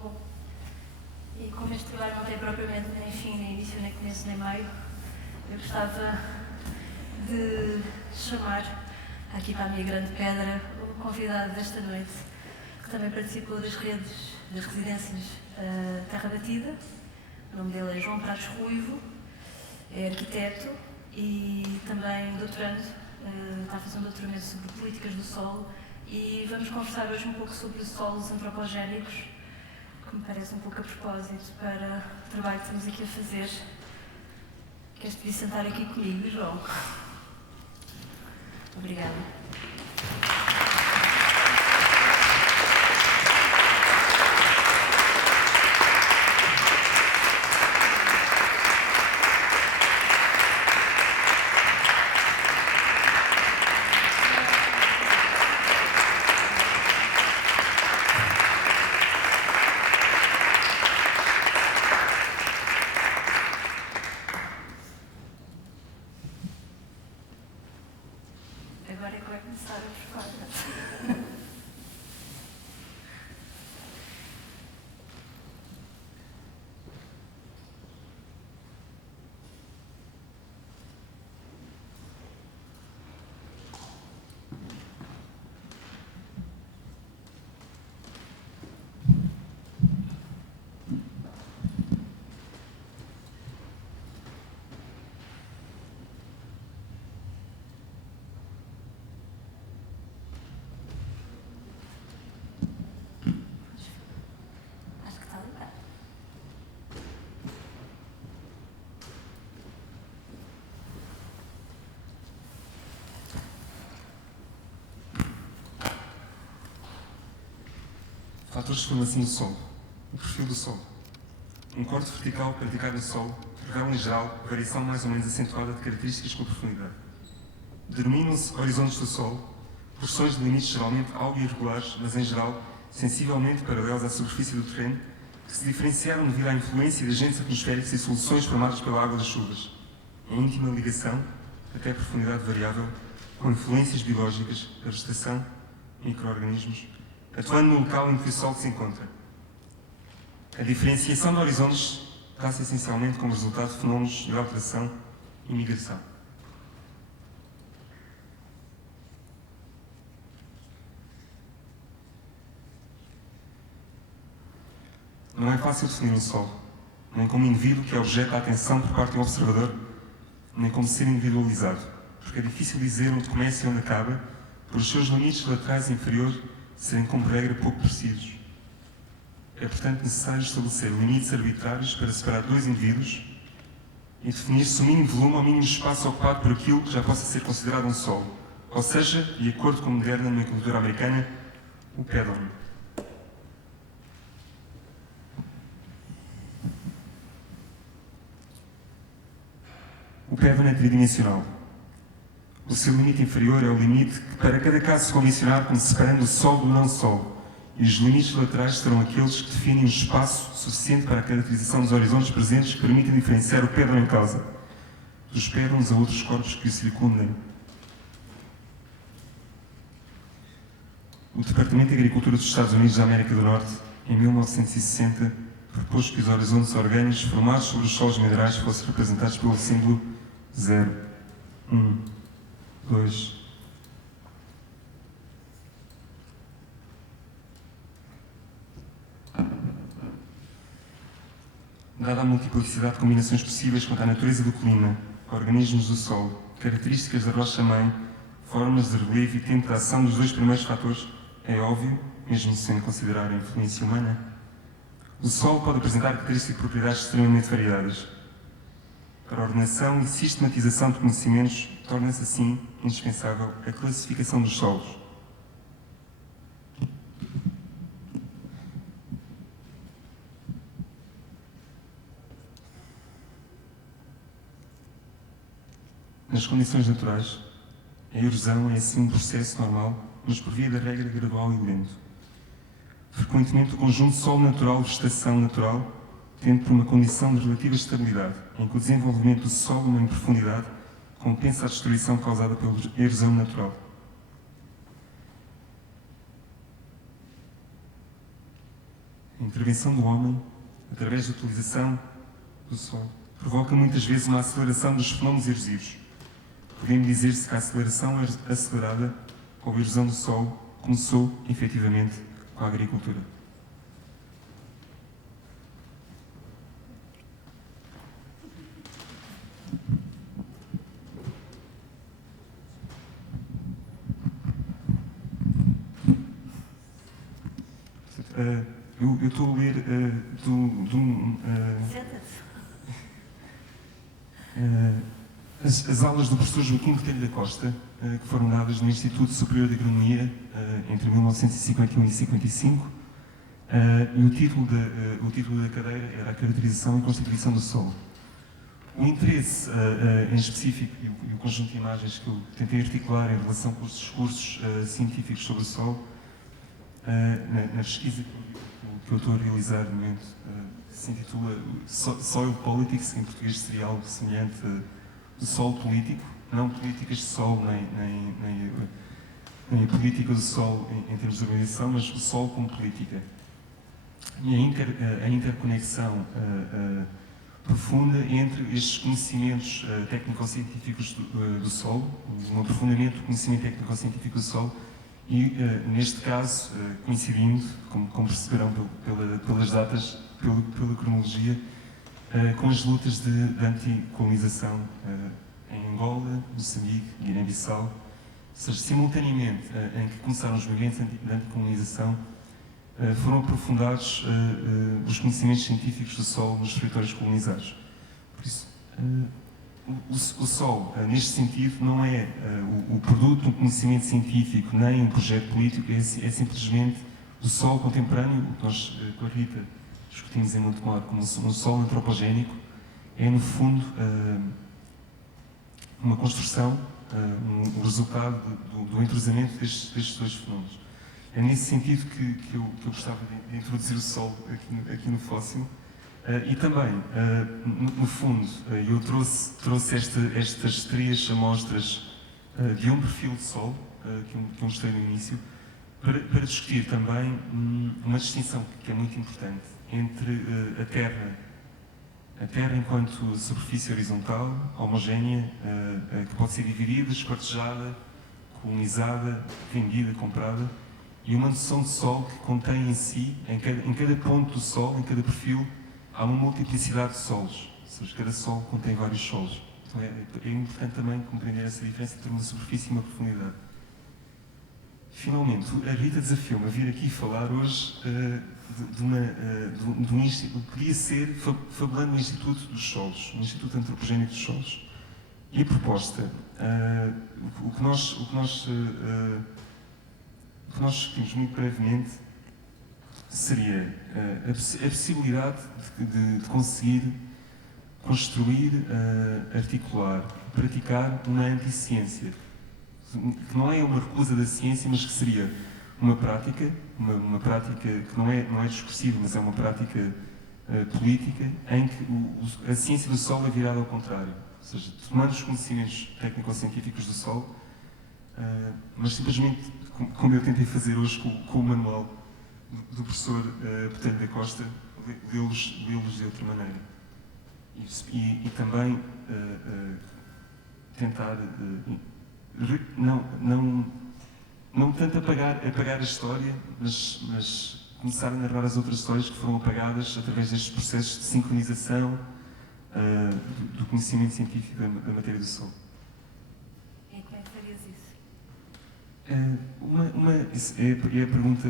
pouco. E como este trabalho não tem propriamente nem fim, nem início, nem começo, nem meio, eu gostava de chamar aqui para a minha grande pedra o convidado desta noite, que também participou das redes das residências Terra Batida. O nome dele é João Pratos Ruivo, é arquiteto e também doutorando, está a fazer um doutoramento sobre políticas do solo, e vamos conversar hoje um pouco sobre solos antropogénicos, que me parece um pouco a propósito para o trabalho que estamos aqui a fazer. Queres-te vir sentar aqui comigo, João? Obrigada. Agora é que vai começar a performance. Acho que está ligado. Fatores de formação do solo. O perfil do solo. Um corte vertical praticado no solo revela, em geral, variação mais ou menos acentuada de características com profundidade. Denominam-se horizontes do solo, porções de limites geralmente algo irregulares, mas em geral sensivelmente paralelos à superfície do terreno, que se diferenciaram devido à influência de agentes atmosféricos e soluções formadas pela água das chuvas, em íntima ligação, até profundidade variável, com influências biológicas, da vegetação, micro-organismos, atuando no local em que o solo se encontra. A diferenciação de horizontes dá-se essencialmente como resultado de fenómenos de alteração e migração. Não é fácil definir um solo, nem como indivíduo que é objeto da atenção por parte do observador, nem como ser individualizado, porque é difícil dizer onde começa e onde acaba, por os seus limites laterais e inferiores serem, como regra, pouco precisos. É, portanto, necessário estabelecer limites arbitrários para separar dois indivíduos e definir-se o mínimo volume ou mínimo espaço ocupado por aquilo que já possa ser considerado um solo, ou seja, de acordo com a moderna nomenclatura americana, o pedon. O pedon é tridimensional. O seu limite inferior é o limite que, para cada caso, se convencionar como separando o solo do não-solo, e os limites laterais serão aqueles que definem um espaço suficiente para a caracterização dos horizontes presentes que permitem diferenciar o pedon em causa dos pedons a outros corpos que o circundem. O Departamento de Agricultura dos Estados Unidos da América do Norte, em 1960, propôs que os horizontes orgânicos formados sobre os solos minerais fossem representados pelo símbolo 0, 1, 2. Dada a multiplicidade de combinações possíveis quanto à natureza do clima, organismos do solo, características da rocha-mãe, formas de relevo e tempo de ação dos dois primeiros fatores, é óbvio, mesmo sem considerar a influência humana, o solo pode apresentar características e propriedades extremamente variadas. Para a ordenação e sistematização de conhecimentos, torna-se assim indispensável a classificação dos solos. Nas condições naturais, a erosão é assim um processo normal, mas por via da regra gradual e lento. Frequentemente o conjunto solo natural-vegetação natural tende por uma condição de relativa estabilidade, em que o desenvolvimento do solo em profundidade compensa a destruição causada pela erosão natural. A intervenção do homem, através da utilização do sol, provoca muitas vezes uma aceleração dos fenómenos erosivos. Podemos dizer-se que a aceleração acelerada com a erosão do solo começou, efetivamente, com a agricultura. Eu estou a ler Senta-te. as aulas do professor Joaquim Botelho da Costa, que foram dadas no Instituto Superior de Agronomia entre 1951 e 55, e o título da cadeira era a caracterização e constituição do solo. O interesse em específico e o conjunto de imagens que eu tentei articular em relação com os discursos científicos sobre o solo, na pesquisa que eu estou a realizar no momento, se intitula Soil Politics, em português seria algo semelhante do solo político, não políticas de solo, nem política do solo em termos de organização, mas o solo como política. E a interconexão profunda entre estes conhecimentos técnico-científicos do solo, um aprofundamento do conhecimento técnico-científico do solo, e, neste caso, coincidindo, como perceberão pelas datas, pela cronologia, com as lutas de anticolonização em Angola, Moçambique, Guiné-Bissau, ou seja, simultaneamente em que começaram os movimentos de anticolonização, foram aprofundados os conhecimentos científicos do solo nos territórios colonizados. Por isso, o solo, neste sentido, não é o produto de um conhecimento científico nem um projeto político, é simplesmente o solo contemporâneo, o que nós, com a Rita, discutimos em muito claro como um solo antropogénico, é, no fundo, uma construção, um resultado do entrosamento destes dois fenómenos. É nesse sentido que eu gostava de introduzir o solo aqui no Fóssil. E também, no fundo, eu trouxe estas três amostras de um perfil de solo, que eu mostrei no início, para discutir também uma distinção que é muito importante entre a Terra enquanto superfície horizontal, homogénea, que pode ser dividida, esquartejada, colonizada, vendida, comprada, e uma noção de solo que contém em si, em cada ponto do solo, em cada perfil, há uma multiplicidade de solos, ou seja, cada solo contém vários solos. Então é importante também compreender essa diferença entre uma superfície e uma profundidade. Finalmente, a Rita desafiou-me a vir aqui falar hoje de um instituto, podia ser fabulando um Instituto dos Solos, um Instituto Antropogénico dos Solos. E a proposta, o que nós discutimos muito brevemente, seria a possibilidade de conseguir construir, articular, praticar uma anticiência, que não é uma recusa da ciência, mas que seria uma prática que não é discursiva, mas é uma prática política, em que a ciência do solo é virada ao contrário, ou seja, tomando os conhecimentos técnico-científicos do solo, mas simplesmente, como eu tentei fazer hoje com o manual do professor Botelho da Costa, lê-los de outra maneira. E também tentar não tanto apagar a história, mas começar a narrar as outras histórias que foram apagadas através destes processos de sincronização do conhecimento científico da matéria do solo. E como é que farias isso? Isso é a pergunta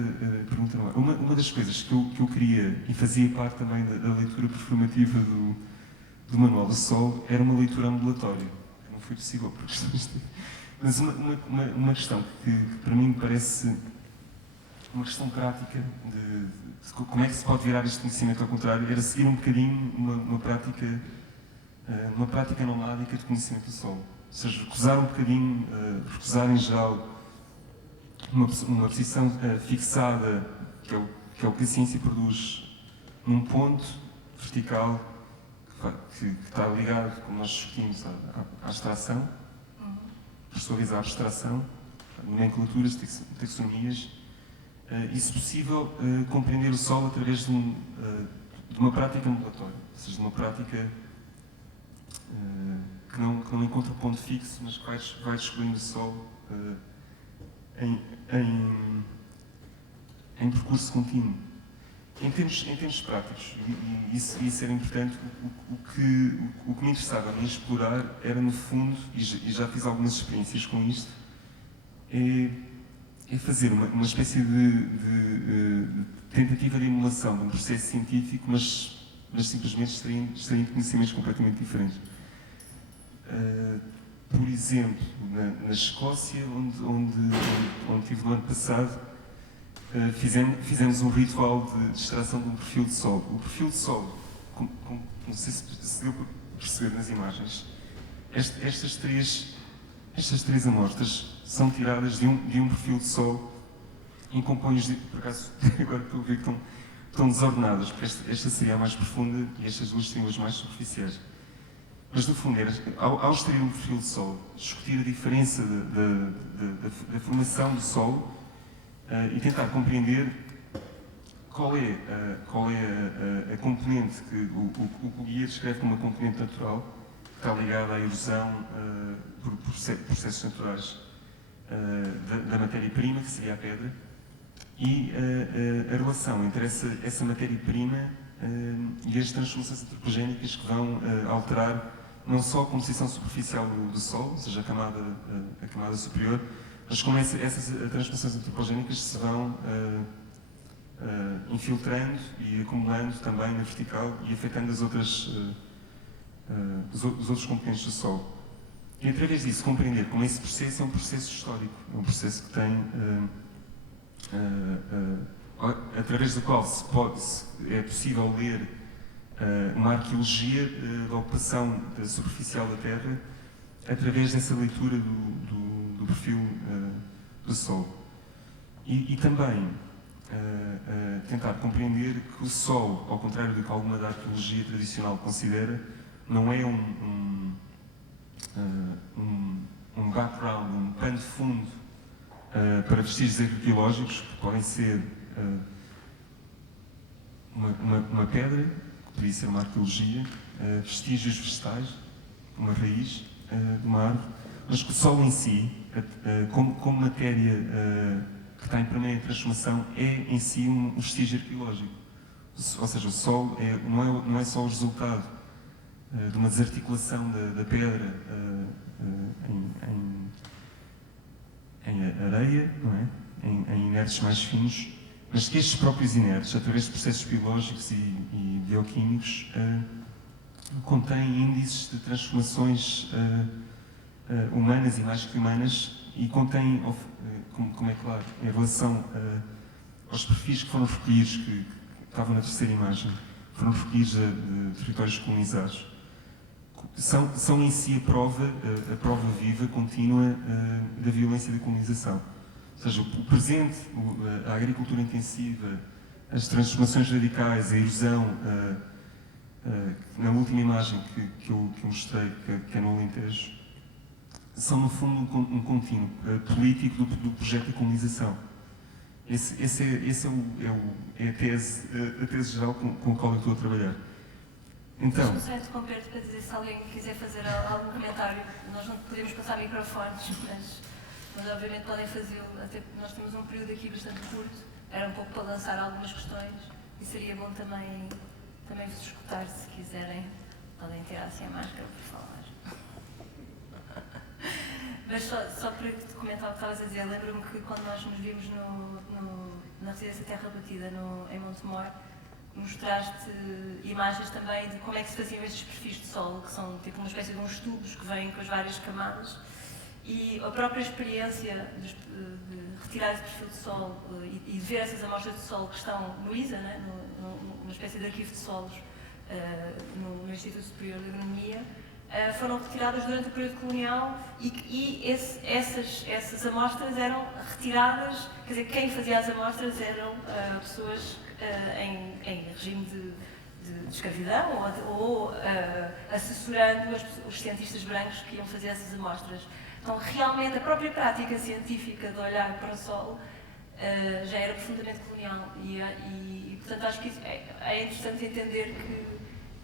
normal. Uma das coisas que eu queria, e fazia parte também da leitura performativa do Manual do Solo, era uma leitura ambulatória. Não foi possível por questões de... Mas uma questão que para mim me parece uma questão prática de como é que se pode virar este conhecimento ao contrário, era seguir um bocadinho uma prática nomádica de conhecimento do solo. Ou seja, recusar em geral uma posição fixada, que é o que a ciência produz, num ponto vertical que está ligado, como nós discutimos, à abstração, por sua vez à abstração, nomenclaturas, taxonomias, e, se possível, compreender o solo através de uma prática modulatória, ou seja, de uma prática que não encontra ponto fixo, mas que vai descobrindo o solo em percurso contínuo. Em termos práticos, e isso era importante, o que me interessava a mim explorar era, no fundo, e já fiz algumas experiências com isto, é fazer uma espécie de tentativa de emulação de um processo científico, mas simplesmente extraindo conhecimentos completamente diferentes. Por exemplo, na Escócia, onde estive no ano passado, fizemos um ritual de extração de um perfil de solo. O perfil de solo, não sei se deu para perceber nas imagens, estas três amostras são tiradas de um perfil de solo em componhos, por acaso, agora estou a ver que estão desordenadas, porque esta seria a mais profunda e estas duas seriam as mais superficiais. Mas, no fundo, era, ao extrair um perfil de solo, discutir a diferença da formação do solo e tentar compreender qual é a componente que o guia descreve como uma componente natural, que está ligada à erosão por processos naturais da matéria-prima, que seria a pedra, e a relação entre essa matéria-prima e as transformações antropogénicas que vão alterar não só a composição superficial do solo, ou seja, a camada superior, mas como essas transformações antropogénicas se vão infiltrando e acumulando também na vertical e afetando os outros componentes do solo. E, através disso, compreender como esse processo é um processo histórico, é um processo que tem, através do qual é possível ler uma arqueologia da ocupação superficial da Terra através dessa leitura do perfil do solo. E também tentar compreender que o solo, ao contrário do que alguma da arqueologia tradicional considera, não é um background, um pano de fundo para vestígios arqueológicos, que podem ser uma pedra, que poderia ser uma arqueologia, vestígios vegetais, uma raiz de uma árvore, mas que o solo em si, como matéria que está em permanente transformação, é em si um vestígio arqueológico. Ou seja, o solo não é só o resultado de uma desarticulação da pedra em areia, não é? Em inertes mais finos, mas que estes próprios inertes, através de processos biológicos e bioquímicos, contêm índices de transformações humanas e mais que humanas, e contêm, como é claro, em relação aos perfis que foram recolhidos, que estavam na terceira imagem, foram recolhidos de territórios colonizados, são em si a prova viva, contínua da violência da colonização. Ou seja, o presente, a agricultura intensiva, as transformações radicais, a erosão, na última imagem que eu mostrei, que é no Alentejo, são, no fundo, um contínuo político do projeto da colonização. Essa é a tese geral com a qual eu estou a trabalhar. Então, deixa-me só interromper-te para dizer, se alguém quiser fazer algum comentário, nós não podemos passar microfones, mas obviamente podem fazê-lo, até porque nós temos um período aqui bastante curto, era um pouco para lançar algumas questões e seria bom também vos escutar, se quiserem, podem tirar assim a máscara para falar. Mas só para te comentar o que estavas a dizer, lembro-me que quando nós nos vimos na residência Terra Batida, em Montemor, mostraste imagens também de como é que se faziam estes perfis de solo, que são tipo uma espécie de uns tubos que vêm com as várias camadas, e a própria experiência de retirar esse perfil de solo e de ver essas amostras de solo que estão no ISA, né, numa espécie de arquivo de solos no Instituto Superior de Agronomia, foram retiradas durante o período colonial e essas amostras eram retiradas, quer dizer, quem fazia as amostras eram pessoas em regime de escravidão ou assessorando os cientistas brancos que iam fazer essas amostras. Então, realmente, a própria prática científica de olhar para o solo já era profundamente colonial e portanto acho que isso é interessante entender que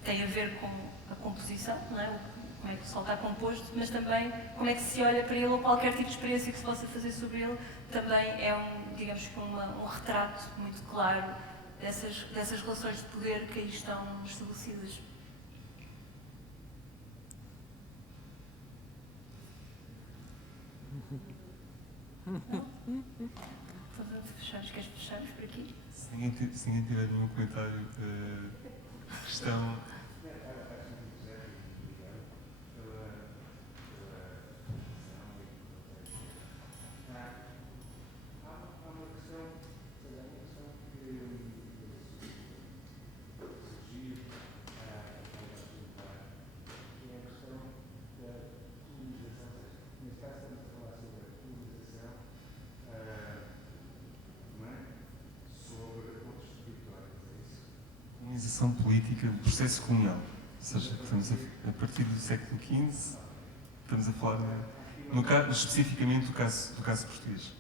tem a ver com a composição, não é? Como é que o sol está composto, mas também como é que se olha para ele ou qualquer tipo de experiência que se possa fazer sobre ele também é digamos que um retrato muito claro dessas relações de poder que aí estão estabelecidas. Queres fecharmos por aqui? Se ninguém tiver nenhum comentário, questão. Colonização política do processo colonial. Ou seja, estamos a partir do século XV, estamos a falar, especificamente do caso português.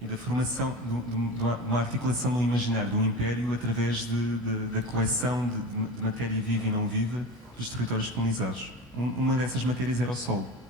E da formação, de uma articulação do imaginário do Império através da coleção de matéria viva e não viva dos territórios colonizados. Uma dessas matérias era o solo.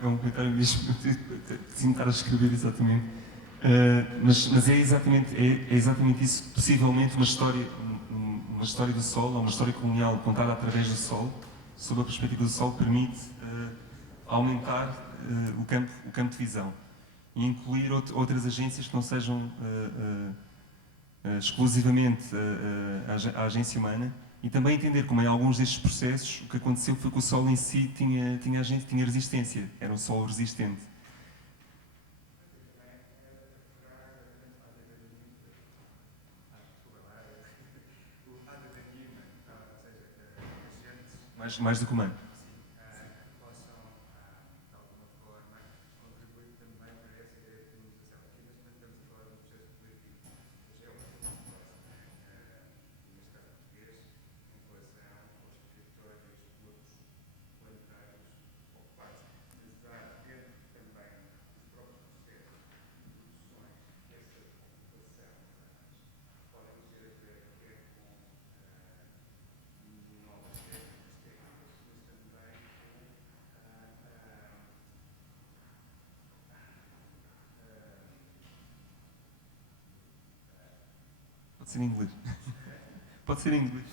É um comentário mesmo, sem estar a escrever exatamente. Mas é exatamente isso, possivelmente uma história do Sol, ou uma história colonial contada através do Sol, sob a perspectiva do Sol, permite aumentar o campo de visão e incluir outras agências que não sejam exclusivamente a agência humana, e também entender como em alguns destes processos o que aconteceu foi que o Sol em si tinha resistência, era um Sol resistente. Mais do que humano. Pode ser em inglês. Pode ser em inglês.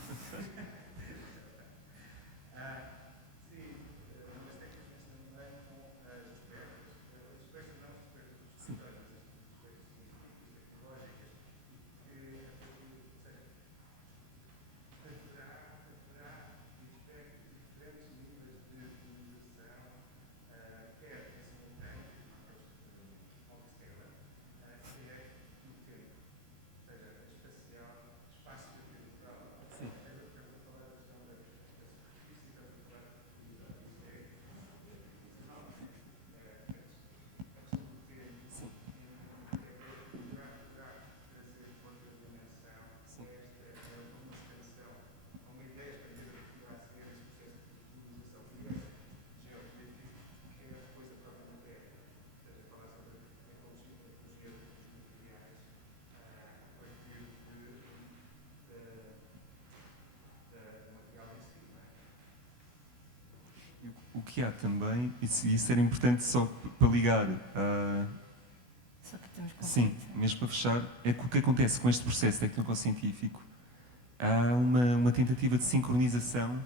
o que há também, isso era importante só para ligar a... Só para termos Sim, mesmo para fechar, é que o que acontece com este processo técnico-científico, há uma tentativa de sincronização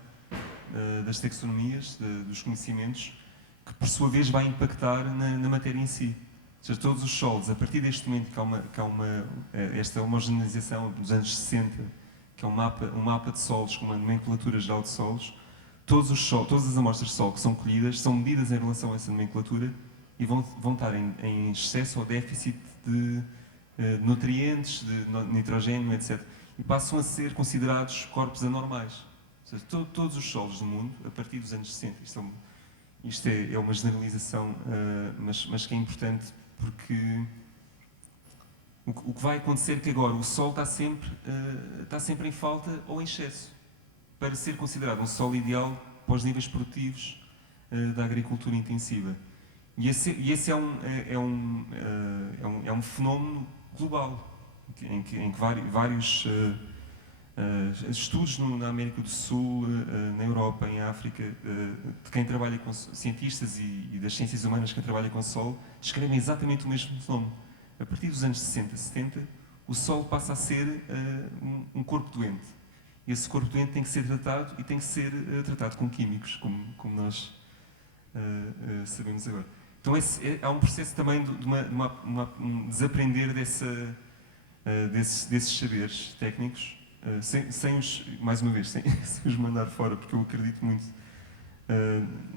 das taxonomias, dos conhecimentos, que por sua vez vai impactar na matéria em si. Ou seja, todos os solos, a partir deste momento que há esta homogeneização dos anos 60, que é um mapa de solos com uma nomenclatura geral de solos, todas as amostras de solo que são colhidas são medidas em relação a essa nomenclatura e vão estar em excesso ou déficit de nutrientes, de nitrogênio, etc. E passam a ser considerados corpos anormais. Ou seja, todos os solos do mundo, a partir dos anos 60, isto é uma generalização, mas que é importante porque o que vai acontecer é que agora o solo está sempre em falta ou em excesso para ser considerado um solo ideal para os níveis produtivos da agricultura intensiva. E esse é um fenómeno global, em que vários estudos na América do Sul, na Europa, em África, de quem trabalha com cientistas e das ciências humanas que trabalham com o solo, descrevem exatamente o mesmo fenómeno. A partir dos anos 60, 70, o solo passa a ser um corpo doente. E esse corpo doente tem que ser tratado e tem que ser tratado com químicos, como nós sabemos agora. Então há um processo também de um desaprender desses saberes técnicos, sem os mandar fora, porque eu acredito muito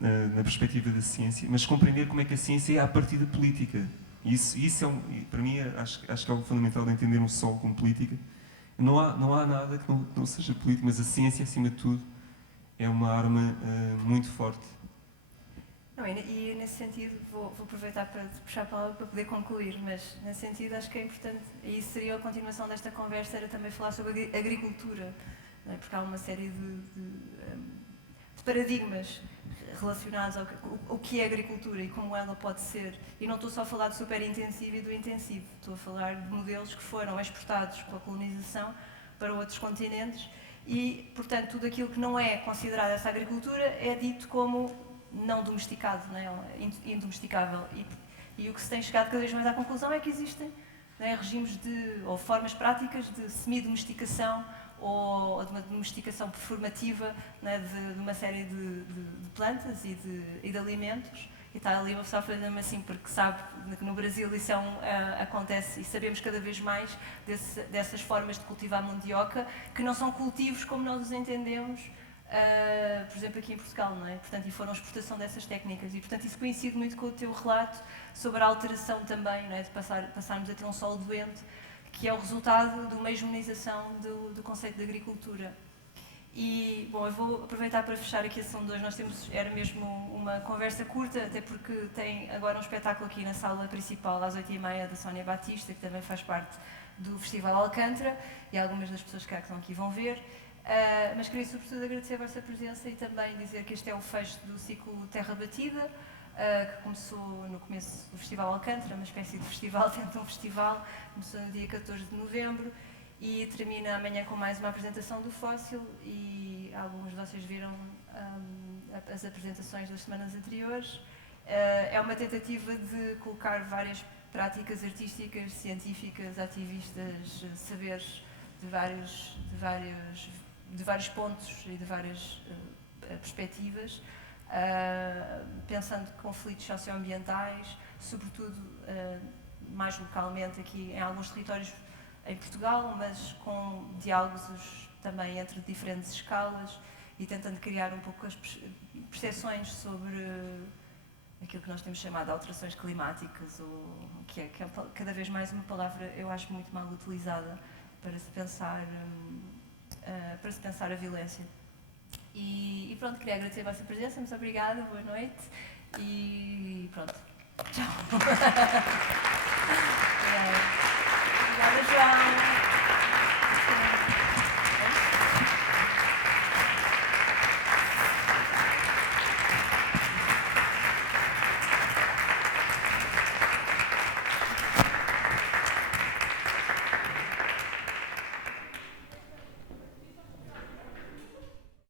na perspectiva da ciência, mas compreender como é que a ciência é a partir da política. Isso para mim, acho que é o fundamental de entender um solo como política. Não há nada que não seja político, mas a ciência, acima de tudo, é uma arma muito forte. Não, e nesse sentido, vou aproveitar para puxar a palavra para poder concluir, mas nesse sentido acho que é importante, e isso seria a continuação desta conversa, era também falar sobre a agricultura, não é? Porque há uma série de paradigmas relacionados ao que é agricultura e como ela pode ser. E não estou só a falar do superintensivo e do intensivo, estou a falar de modelos que foram exportados pela colonização para outros continentes e, portanto, tudo aquilo que não é considerado essa agricultura é dito como não domesticado, não é? Indomesticável. E o que se tem chegado cada vez mais à conclusão é que existem, não é, regimes ou formas práticas de semi-domesticação ou de uma domesticação performativa, não é, de uma série de plantas e de alimentos. E está ali uma pessoa a fazer-me assim, porque sabe que no Brasil isso acontece e sabemos cada vez mais dessas formas de cultivar mandioca, que não são cultivos como nós os entendemos, por exemplo, aqui em Portugal, não é? Portanto, e foram a exportação dessas técnicas. E, portanto, isso coincide muito com o teu relato sobre a alteração também, não é? De passarmos a ter um solo doente, que é o resultado de uma hegemonização do conceito de agricultura. E, bom, eu vou aproveitar para fechar aqui a sessão 2. Era mesmo uma conversa curta, até porque tem agora um espetáculo aqui na sala principal, às 8h30, da Sónia Batista, que também faz parte do Festival Alcântara, e algumas das pessoas que estão aqui vão ver. Mas queria sobretudo agradecer a vossa presença e também dizer que este é o fecho do ciclo Terra Batida, que começou no começo do Festival Alcântara, uma espécie de festival dentro de um festival, começou no dia 14 de novembro e termina amanhã com mais uma apresentação do Fóssil e alguns de vocês viram as apresentações das semanas anteriores. É uma tentativa de colocar várias práticas artísticas, científicas, ativistas, saberes de vários pontos e de várias perspectivas, pensando conflitos socioambientais, sobretudo mais localmente aqui em alguns territórios em Portugal, mas com diálogos também entre diferentes escalas e tentando criar um pouco as percepções sobre aquilo que nós temos chamado de alterações climáticas, ou que é cada vez mais uma palavra, eu acho, muito mal utilizada para se pensar a violência. E pronto, queria agradecer a vossa presença, muito obrigada, boa noite e pronto. Tchau.